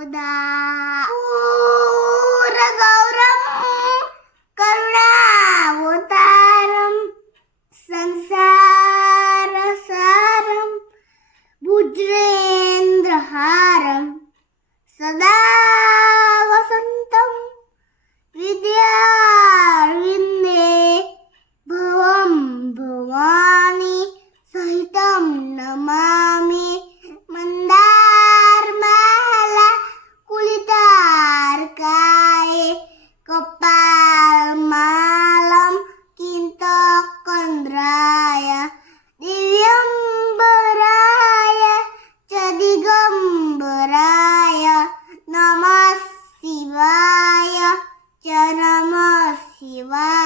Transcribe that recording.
यशोदा पूरगौरं करुणावतारं संसारसारं भुजगेन्द्रहारं सदा वसन्तं विद्यारविन्दे भवं भवानी सहितं नमामि मंदारमाला कुलितार्काये कपालमालं किंतकन्द्राय दिव्यंबराय च दिगंबराय नमः शिवाय च नमः शिवाय।